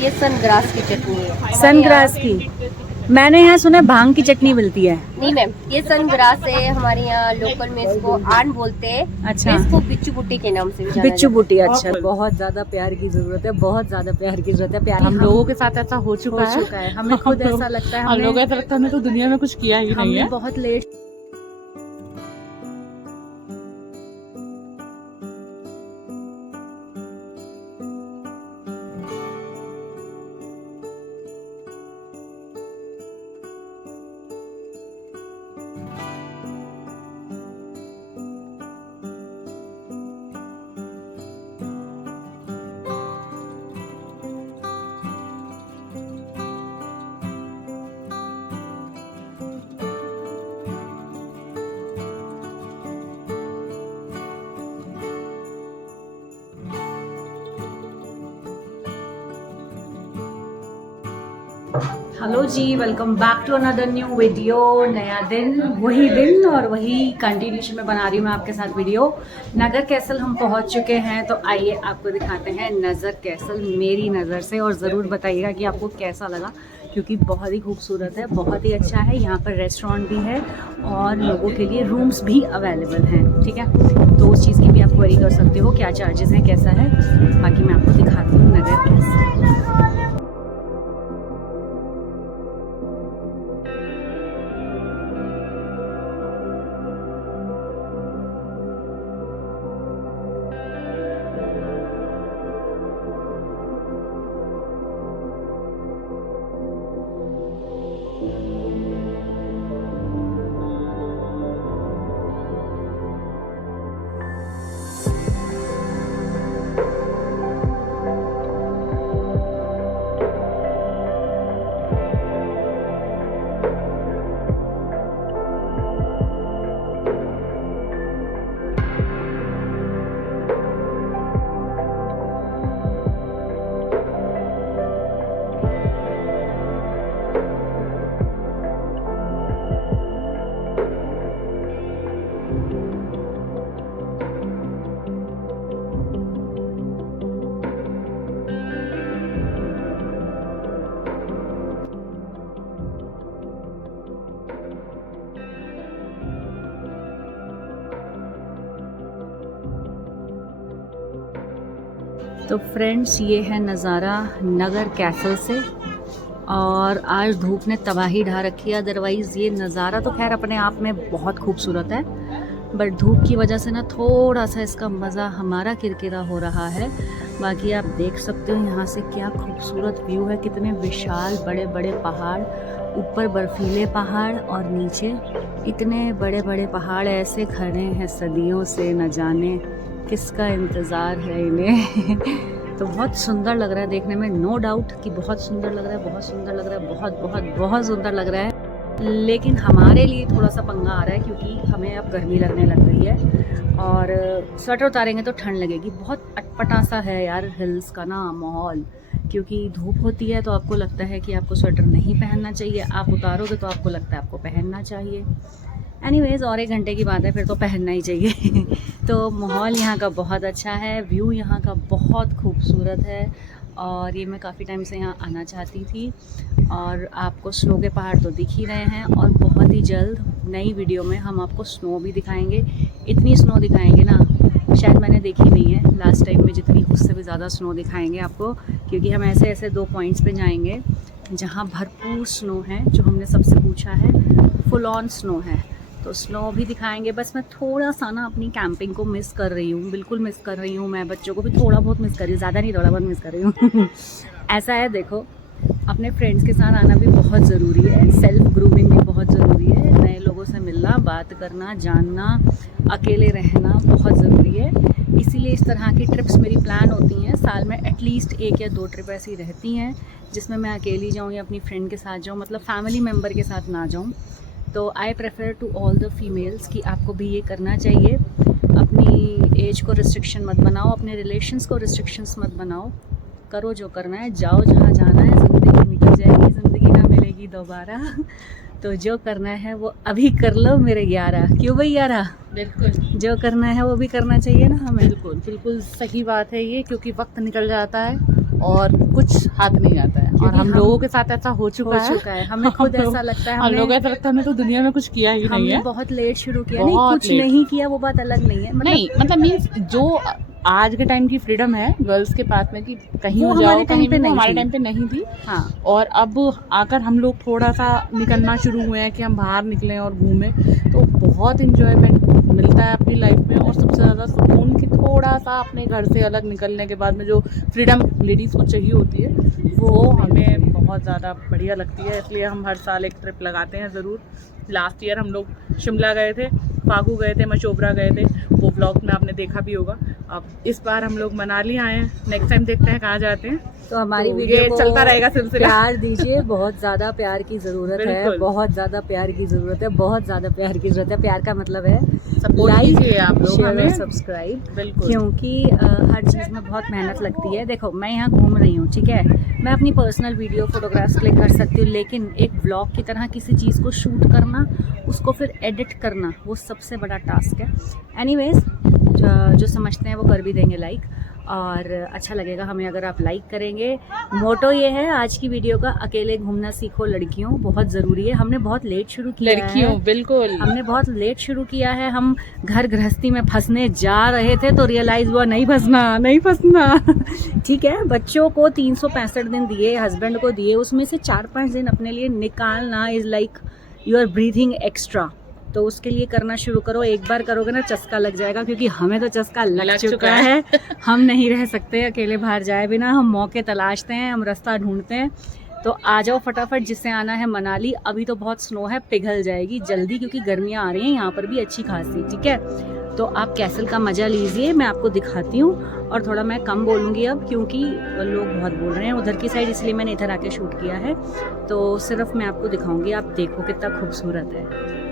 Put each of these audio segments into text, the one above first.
ये सनग्रास की चटनी है। सनग्रास की, मैंने यहाँ सुना भांग की चटनी मिलती है। नहीं मैम, ये सनग्रास है, हमारे यहाँ लोकल में इसको आन बोलते हैं। अच्छा, इसको बिच्चू बुट्टी के नाम से भी जाना बिच्छू जाता बुटी। अच्छा, बहुत ज्यादा प्यार की जरूरत है, बहुत ज्यादा प्यार की जरूरत है। प्यार हम लोगों के साथ ऐसा हो चुका है, हमें खुद ऐसा लगता है, हम लोग ऐसा लगता है हमने तो दुनिया में कुछ किया ही नहीं हमने है। बहुत लेट। हेलो जी, welcome back to another new video. नया दिन, वही दिन और वही कंटिन्यूशन में बना रही हूँ मैं आपके साथ वीडियो। नगर कैसल हम पहुँच चुके हैं, तो आइए आपको दिखाते हैं नज़र कैसल मेरी नज़र से, और ज़रूर बताइएगा कि आपको कैसा लगा, क्योंकि बहुत ही खूबसूरत है, बहुत ही अच्छा है। यहाँ पर रेस्टोरेंट भी है और लोगों के लिए रूम्स भी अवेलेबल हैं, ठीक है। तो उस चीज़ की भी आप क्वेरी कर सकते हो, क्या चार्जेस हैं, कैसा है। बाकी मैं आपको दिखाती हूँ नगर कैसल। तो फ्रेंड्स, ये है नज़ारा नगर कैसल से, और आज धूप ने तबाही ढा रखी है। अदरवाइज़ ये नज़ारा तो खैर अपने आप में बहुत खूबसूरत है, बट धूप की वजह से ना थोड़ा सा इसका मज़ा हमारा किरकिरा हो रहा है। बाकी आप देख सकते हो यहाँ से क्या खूबसूरत व्यू है, कितने विशाल बड़े बड़े पहाड़, ऊपर बर्फीले पहाड़ और नीचे इतने बड़े बड़े पहाड़ ऐसे खड़े हैं सदियों से, न जाने किसका इंतज़ार है इन्हें। तो बहुत सुंदर लग रहा है देखने में, नो डाउट कि बहुत सुंदर लग रहा है, बहुत सुंदर लग रहा है, बहुत बहुत बहुत सुंदर लग रहा है। लेकिन हमारे लिए थोड़ा सा पंगा आ रहा है, क्योंकि हमें अब गर्मी लगने लग गई है और स्वेटर उतारेंगे तो ठंड लगेगी। बहुत अटपटा सा है यार हिल्स का ना माहौल, क्योंकि धूप होती है तो आपको लगता है कि आपको स्वेटर नहीं पहनना चाहिए, आप उतारोगे तो आपको लगता है आपको पहनना चाहिए। एनीवेज़, और 1 घंटे की बात है, फिर तो पहनना ही चाहिए। तो माहौल यहाँ का बहुत अच्छा है, व्यू यहाँ का बहुत खूबसूरत है, और ये मैं काफ़ी टाइम से यहाँ आना चाहती थी। और आपको स्नो के पहाड़ तो दिख ही रहे हैं, और बहुत ही जल्द नई वीडियो में हम आपको स्नो भी दिखाएंगे। इतनी स्नो दिखाएंगे ना, शायद मैंने देखी नहीं है लास्ट टाइम में जितनी, उससे भी ज़्यादा स्नो दिखाएंगे आपको, क्योंकि हम ऐसे ऐसे 2 पॉइंट्स पे जाएंगे जहाँ भरपूर स्नो है। जो हमने सबसे पूछा है, फुल ऑन स्नो है, तो स्नो भी दिखाएंगे। बस मैं थोड़ा सा ना अपनी कैंपिंग को मिस कर रही हूँ, बिल्कुल मिस कर रही हूँ। मैं बच्चों को भी थोड़ा बहुत मिस कर रही हूँ, ज़्यादा नहीं, थोड़ा बहुत मिस कर रही हूँ। ऐसा है, देखो, अपने फ्रेंड्स के साथ आना भी बहुत ज़रूरी है, सेल्फ ग्रूमिंग भी बहुत ज़रूरी है, नए लोगों से मिलना, बात करना, जानना, अकेले रहना बहुत ज़रूरी है। इसीलिए इस तरह की ट्रिप्स मेरी प्लान होती हैं, साल में एटलीस्ट 1 या 2 ट्रिप ऐसी रहती हैं जिसमें मैं अकेली जाऊँ या अपनी फ्रेंड के साथ जाऊँ, मतलब फैमिली मेम्बर के साथ ना जाऊँ। तो I prefer to all the females कि आपको भी ये करना चाहिए। अपनी एज को रिस्ट्रिक्शन मत बनाओ, अपने रिलेशंस को रिस्ट्रिक्शंस मत बनाओ, करो जो करना है, जाओ जहाँ जाना है। ज़िंदगी निकल जाएगी, ज़िंदगी ना मिलेगी दोबारा। तो जो करना है वो अभी कर लो मेरे यारा। क्यों भाई यारा? बिल्कुल, जो करना है वो भी करना चाहिए ना हमें। बिल्कुल बिल्कुल सही बात है ये, क्योंकि वक्त निकल जाता है और कुछ हाथ नहीं आता है। और हम लोगों के साथ ऐसा हो चुका है। हमें खुद ऐसा लगता है, हम लोग ऐसा लगता है हमें तो दुनिया में कुछ किया ही नहीं हमने है। बहुत लेट शुरू किया, नहीं बहुत कुछ late। नहीं किया वो बात अलग नहीं है, नहीं मतलब मीन्स जो आज के टाइम की फ्रीडम है गर्ल्स के पास में कि कहीं वो जाओ हमारे कहीं टाइम पे भी, वो नहीं हमारे थी। टाइम पे नहीं थी। हाँ, और अब आकर हम लोग थोड़ा सा निकलना शुरू हुए हैं कि हम बाहर निकलें और घूमें, तो बहुत इंजॉयमेंट मिलता है अपनी लाइफ में। और सबसे ज़्यादा सुकून की थोड़ा सा अपने घर से अलग निकलने के बाद में जो फ्रीडम लेडीज़ को चाहिए होती है वो हमें बहुत ज़्यादा बढ़िया लगती है। इसलिए हम हर साल एक ट्रिप लगाते हैं ज़रूर। लास्ट ईयर हम लोग शिमला गए थे, फागू गए थे, मशोबरा गए थे, वो ब्लॉग में आपने देखा भी होगा। अब इस बार हम लोग मनाली आए हैं, नेक्स्ट टाइम देखते हैं कहाँ जाते हैं। तो हमारी तो वीडियो ये को चलता रहेगा सिलसिला। प्यार दीजिए, बहुत ज़्यादा प्यार की ज़रूरत है, बिल्कुल। बहुत ज़्यादा प्यार की ज़रूरत है, बहुत ज़्यादा प्यार की ज़रूरत है। प्यार का मतलब है सपोर्ट लाइक, कीजिए आप लोग शेयर और हमें। सब्सक्राइब, बिल्कुल। क्योंकि हर चीज़ में बहुत मेहनत लगती है। देखो मैं यहाँ घूम रही हूँ, ठीक है, मैं अपनी पर्सनल वीडियो फोटोग्राफ्स क्लिक कर सकती हूँ, लेकिन एक व्लॉग की तरह किसी चीज़ को शूट करना, उसको फिर एडिट करना, वो सबसे बड़ा टास्क है। एनीवेज, जो समझते हैं वो कर भी देंगे लाइक, और अच्छा लगेगा हमें अगर आप लाइक करेंगे। मोटो ये है आज की वीडियो का, अकेले घूमना सीखो लड़कियों, बहुत ज़रूरी है। हमने बहुत लेट शुरू किया है, लड़कियों बिल्कुल हमने बहुत लेट शुरू किया है। हम घर गृहस्थी में फंसने जा रहे थे तो रियलाइज हुआ नहीं फंसना, नहीं फंसना। ठीक है, बच्चों को 365 दिन दिए, हस्बैंड को दिए, उसमें से 4-5 दिन अपने लिए निकालना is like you are breathing extra. तो उसके लिए करना शुरू करो, एक बार करोगे ना चस्का लग जाएगा, क्योंकि हमें तो चस्का लग चुका है। हम नहीं रह सकते अकेले बाहर जाए बिना, हम मौके तलाशते हैं, हम रास्ता ढूंढते हैं। तो आ जाओ फटाफट, जिससे आना है मनाली। अभी तो बहुत स्नो है, पिघल जाएगी जल्दी, क्योंकि गर्मियाँ आ रही हैं यहाँ पर भी अच्छी खासी, ठीक है। तो आप कैसल का मज़ा लीजिए, मैं आपको दिखाती हूँ। और थोड़ा मैं कम बोलूँगी अब, क्योंकि लोग बहुत बोल रहे हैं उधर की साइड, इसलिए मैंने इधर आके शूट किया है। तो सिर्फ मैं आपको दिखाऊँगी, आप देखो कितना खूबसूरत है।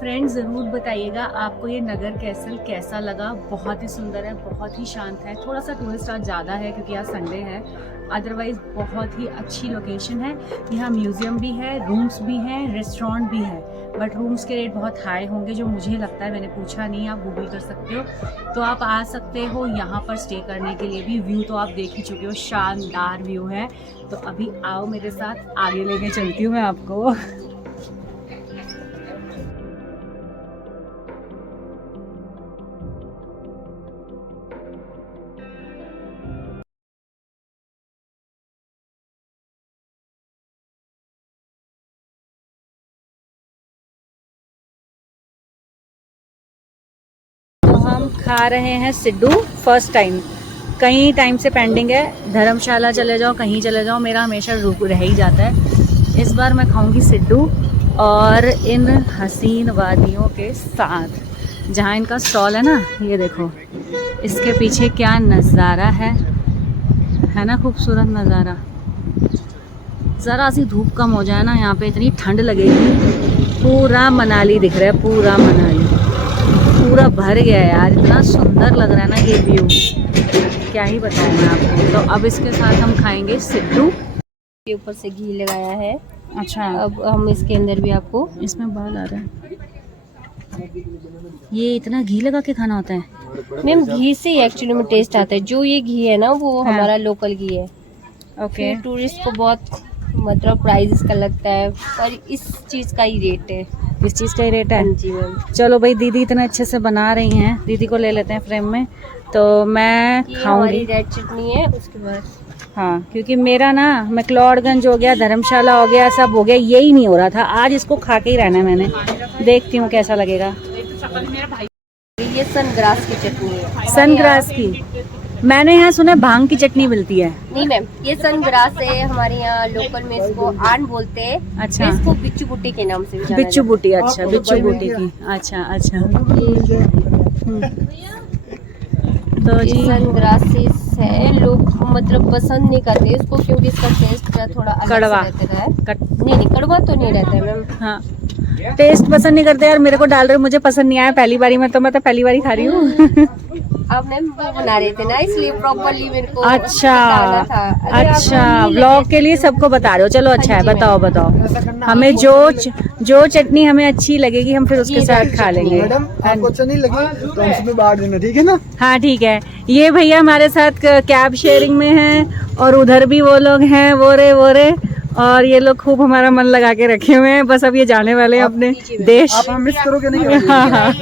फ्रेंड्स ज़रूर बताइएगा आपको ये नगर कैसल कैसा लगा। बहुत ही सुंदर है, बहुत ही शांत है। थोड़ा सा टूरिस्ट आज ज़्यादा है क्योंकि आज संडे है, अदरवाइज़ बहुत ही अच्छी लोकेशन है। यहाँ म्यूज़ियम भी है, रूम्स भी हैं, रेस्टोरेंट भी है, बट रूम्स के रेट बहुत हाई होंगे जो मुझे लगता है, मैंने पूछा नहीं, आप गूगल कर सकते हो। तो आप आ सकते हो यहाँ पर स्टे करने के लिए भी। व्यू तो आप देख ही चुके हो, शानदार व्यू है। तो अभी आओ मेरे साथ, आगे लेके चलती हूँ मैं आपको। हम खा रहे हैं सिड्डू, फर्स्ट टाइम। कई टाइम से पेंडिंग है, धर्मशाला चले जाओ, कहीं चले जाओ, मेरा हमेशा रुक रह ही जाता है। इस बार मैं खाऊंगी सिड्डू, और इन हसीन वादियों के साथ। जहाँ इनका स्टॉल है ना, ये देखो, इसके पीछे क्या नज़ारा है ना, खूबसूरत नज़ारा। ज़रा सी धूप कम हो जाए ना, यहाँ पे इतनी ठंड लगेगी। पूरा मनाली दिख रहा है, पूरा मनाली पूरा भर गया है यार, इतना सुंदर लग रहा है ना ये व्यू, क्या ही बताऊँ मैं आपको। तो अब इसके साथ हम खाएंगे सिड्डू। के ऊपर से घी लगाया है। अच्छा, अब हम इसके अंदर भी आपको, इसमें बाल आ रहा है। ये इतना घी लगा के खाना होता है? मैम घी से ही एक्चुअली में टेस्ट आता है। जो ये घी है ना, वो हाँ। हमारा लोकल घी है। ओके, टूरिस्ट को बहुत मतलब प्राइस इसका लगता है, पर इस चीज़ का ही रेट है। इस चीज़ का ही रेट है? जी मैम। चलो भाई, दीदी इतने अच्छे से बना रही हैं, दीदी को ले लेते हैं फ्रेम में। तो मैं ये हमारी खाऊंगी, रेड चटनी है, उसके बाद हाँ, क्योंकि मेरा ना मैक्लोडगंज हो गया, धर्मशाला हो गया, सब हो गया, यही नहीं हो रहा था। आज इसको खा के ही रहना है मैंने, देखती हूँ कैसा लगेगा। ये सनग्रास की चटनी है। सनग्रास की? मैंने यहाँ सुना भांग की चटनी मिलती है। नहीं मैम, ये सनग्रास है, हमारे यहाँ लोकल में इसको आन बोलते हैं। अच्छा, इसको बिच्छू बुट्टी के नाम से भी जाना बिच्छू बूटी, अच्छा बिच्छू बूटी की, अच्छा अच्छा। तो जाता है। ये जी सनग्रासेस है, लोग मतलब पसंद नहीं करते इसको क्योंकि इसका टेस्ट थोड़ा अलग कड़वा। से रहता है। नहीं कड़वा तो नहीं रहता है मैम। हाँ, टेस्ट पसंद नहीं करते यार, मेरे को डाल रहे हो, मुझे पसंद नहीं आया पहली बारी में, तो मैं तो पहली बारी खा रही हूँ। आप मैम वो बना रहे थे ना, इसलिए प्रॉपरली मेरे को अच्छा बताना था। अगर आप अच्छा, नहीं व्लॉग लगे- के लिए सबको बता रहे हो, चलो अच्छा है, हाँ जी, बताओ बताओ। हमें जो चटनी हमें अच्छी लगेगी हम फिर उसके ये साथ रेड खा चटनी। लेंगे। मैडम आपको अच्छा नहीं लगे तो हमसे भी बांट देना, ठीक है ना? हाँ ठीक है, ये भैया हमारे साथ कैब शेयरिंग में हैं और उधर भी वो लोग हैं, वो रे और ये लोग खूब हमारा मन लगा के रखे हुए हैं। बस अब ये जाने वाले हैं अपने देश। आप हमें मिस करोगे नहीं? हाँ हाँ,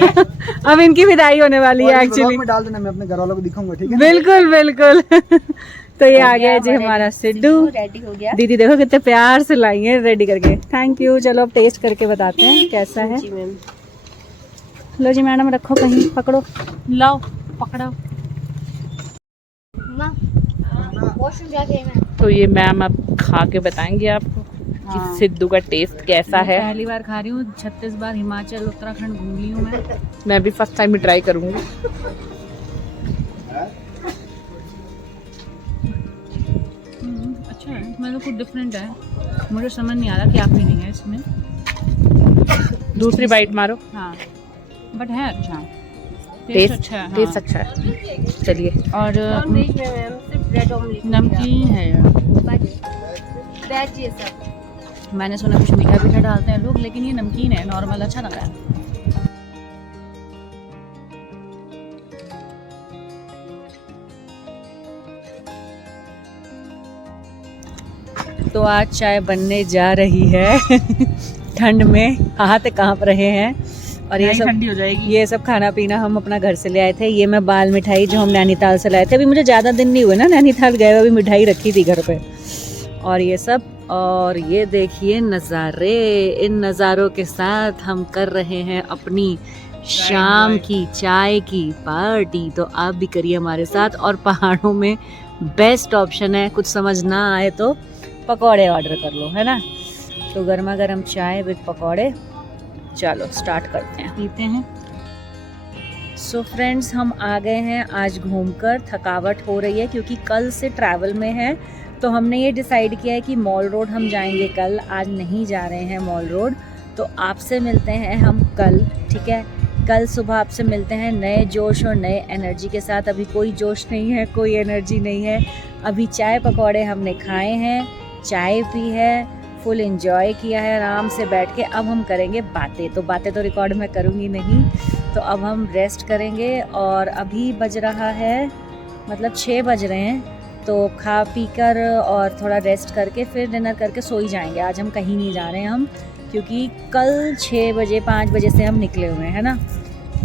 अब इनकी विदाई होने वाली है एक्चुअली। में डाल देना, मैं अपने घर वालों को दिखाऊंगा, ठीक है? बिल्कुल बिल्कुल। तो ये आ गया जी हमारा सिद्धू। रेडी हो गया। दीदी देखो कितने प्यार से लाई है रेडी करके, थैंक यू। चलो अब टेस्ट करके बताते हैं कैसा है। जी मैम। लो जी मैडम, रखो कहीं, पकड़ो, लाओ पकड़ो। तो ये मैम अब खा के बताएंगे आपको हाँ। कि सिद्धू का टेस्ट कैसा है। पहली बार खा रही हूँ, 36 बार हिमाचल उत्तराखंड घूम ली हूँ मैं। मैं भी फर्स्ट टाइम ही ट्राई करूंगी। अच्छा है, मतलब कुछ डिफरेंट है, मुझे समझ नहीं आ रहा क्या फीलिंग है इसमें। दूसरी बाइट मारो। हाँ बट है अच्छा, टेस्ट अच्छा है। टेस्ट अच्छा है। चलिए, और नॉन-वेज में मैम सिर्फ रेड ऑमलेट नमकीन है यार। वेज ये सब। मैंने सुना कुछ मीठा मीठा डालते हैं लोग, लेकिन ये नमकीन है, नॉर्मल अच्छा लग रहा है। तो आज चाय बनने जा रही है। ठंड में हाथ कांप रहे हैं और ये सब ठंडी हो जाएगी। ये सब खाना पीना हम अपना घर से ले आए थे। ये मैं बाल मिठाई जो हम नैनीताल से लाए थे, अभी मुझे ज़्यादा दिन नहीं हुए ना नैनीताल गए हुए, अभी मिठाई रखी थी घर पे और ये सब। और ये देखिए नज़ारे, इन नज़ारों के साथ हम कर रहे हैं अपनी शाम की चाय की पार्टी। तो आप भी करिए हमारे साथ। और पहाड़ों में बेस्ट ऑप्शन है, कुछ समझ ना आए तो पकौड़े ऑर्डर कर लो, है ना। तो गर्मा गर्म चाय विद पकौड़े। चलो स्टार्ट करते हैं, पीते हैं। सो फ्रेंड्स, हम आ गए हैं आज घूमकर। थकावट हो रही है क्योंकि कल से ट्रैवल में है, तो हमने ये डिसाइड किया है कि मॉल रोड हम जाएंगे कल, आज नहीं जा रहे हैं मॉल रोड। तो आपसे मिलते हैं हम कल, ठीक है। कल सुबह आपसे मिलते हैं नए जोश और नए एनर्जी के साथ। अभी कोई जोश नहीं है, कोई एनर्जी नहीं है। अभी चाय पकौड़े हमने खाए हैं, चाय पी है, फुल एंजॉय किया है आराम से बैठ के। अब हम करेंगे बातें, तो बातें तो रिकॉर्ड में करूँगी नहीं, तो अब हम रेस्ट करेंगे। और अभी बज रहा है मतलब 6 बज रहे हैं, तो खा पी कर और थोड़ा रेस्ट करके फिर डिनर करके सो ही जाएंगे। आज हम कहीं नहीं जा रहे हैं हम, क्योंकि कल 6 बजे 5 बजे से हम निकले हुए हैं ना।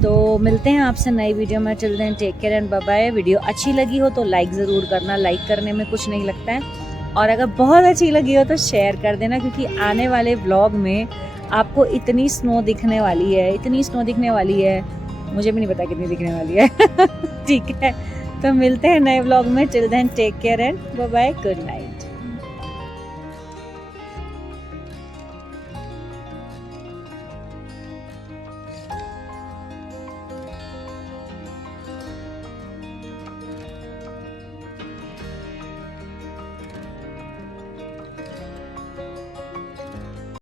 तो मिलते हैं आपसे नई वीडियो में। Till then take care and bye bye. Video अच्छी लगी हो तो लाइक ज़रूर करना, लाइक करने में कुछ नहीं लगता है। और अगर बहुत अच्छी लगी हो तो शेयर कर देना, क्योंकि आने वाले व्लॉग में आपको इतनी स्नो दिखने वाली है, इतनी स्नो दिखने वाली है, मुझे भी नहीं पता कितनी दिखने वाली है। ठीक है, तो मिलते हैं नए व्लॉग में। Till then take care and bye bye, good night.